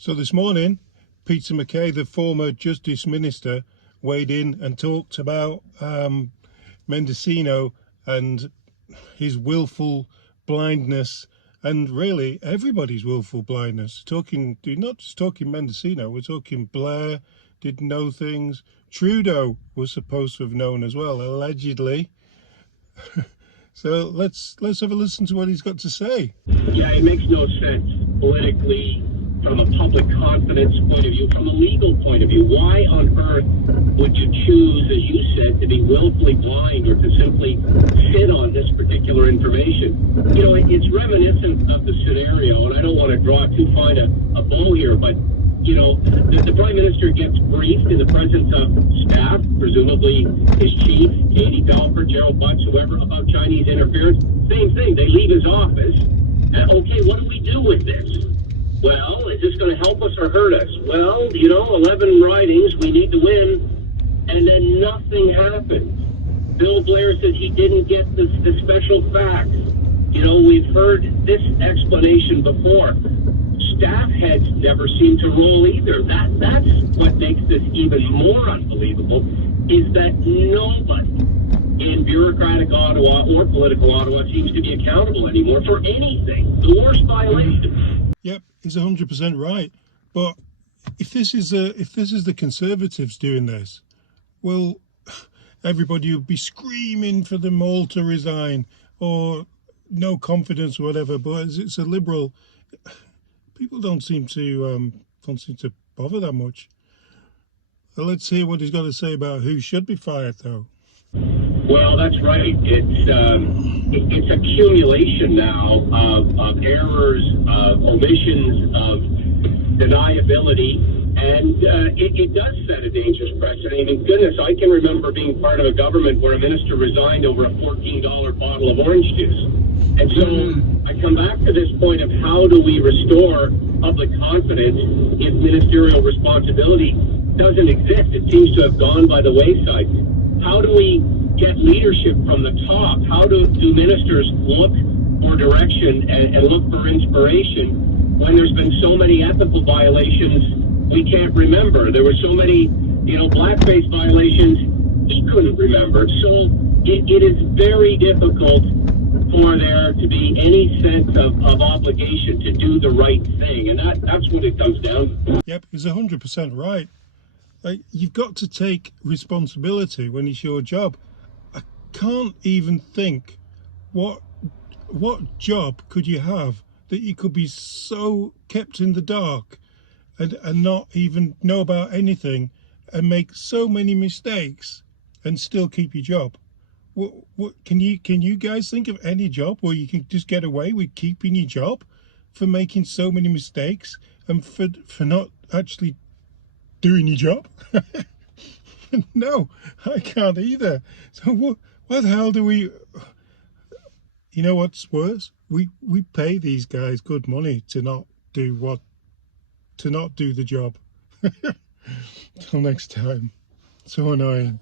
So this morning, Peter MacKay, the former Justice Minister, weighed in and talked about Mendicino and his willful blindness, and really everybody's willful blindness. Not just talking Mendicino, we're talking Blair didn't know things. Trudeau was supposed to have known as well, allegedly. So let's have a listen to what he's got to say. Yeah, it makes no sense politically, from a public confidence point of view, from a legal point of view. Why on earth would you choose, as you said, to be willfully blind or to simply sit on this particular information? You know, it's reminiscent of the scenario, and I don't want to draw too fine a bow here, but, you know, the Prime Minister gets briefed in the presence of staff, presumably his chief, Katie Telford, Gerald Butts, whoever, about Chinese interference. Same thing. They leave his office. And, okay, what do we do with this? Well, is this going to help us or hurt us? Well, you know, 11 ridings, we need to win. And then nothing happens. Bill Blair says he didn't get the special facts. You know, we've heard this explanation before. Staff heads never seem to roll either. That's what makes this even more unbelievable, is that nobody in bureaucratic Ottawa or political Ottawa seems to be accountable anymore for anything. The worst violation. Yep, he's 100% right. But if this is the Conservatives doing this, well, everybody would be screaming for them all to resign or no confidence or whatever. But as it's a Liberal, people don't seem to bother that much. Well, let's hear what he's got to say about who should be fired, though. Well, that's right. It's accumulation now of errors, of omissions, of deniability, and it does set a dangerous precedent. I mean, goodness, I can remember being part of a government where a minister resigned over a $14 bottle of orange juice. And so I come back to this point of how do we restore public confidence if ministerial responsibility doesn't exist? It seems to have gone by the wayside. How do we get leadership from the top? How do ministers look for direction and look for inspiration when there's been so many ethical violations we can't remember? There were so many, blackface violations he couldn't remember. So it is very difficult for there to be any sense of obligation to do the right thing, and that's what it comes down to. Yep, he's 100% right. Like, you've got to take responsibility when it's your job. I can't even think what job could you have that you could be so kept in the dark and not even know about anything and make so many mistakes and still keep your job. What can you guys think of any job where you can just get away with keeping your job for making so many mistakes and for not actually doing your job? No, I can't either. So what the hell do we? You know what's worse? We pay these guys good money to not do the job. Till next time. So annoying.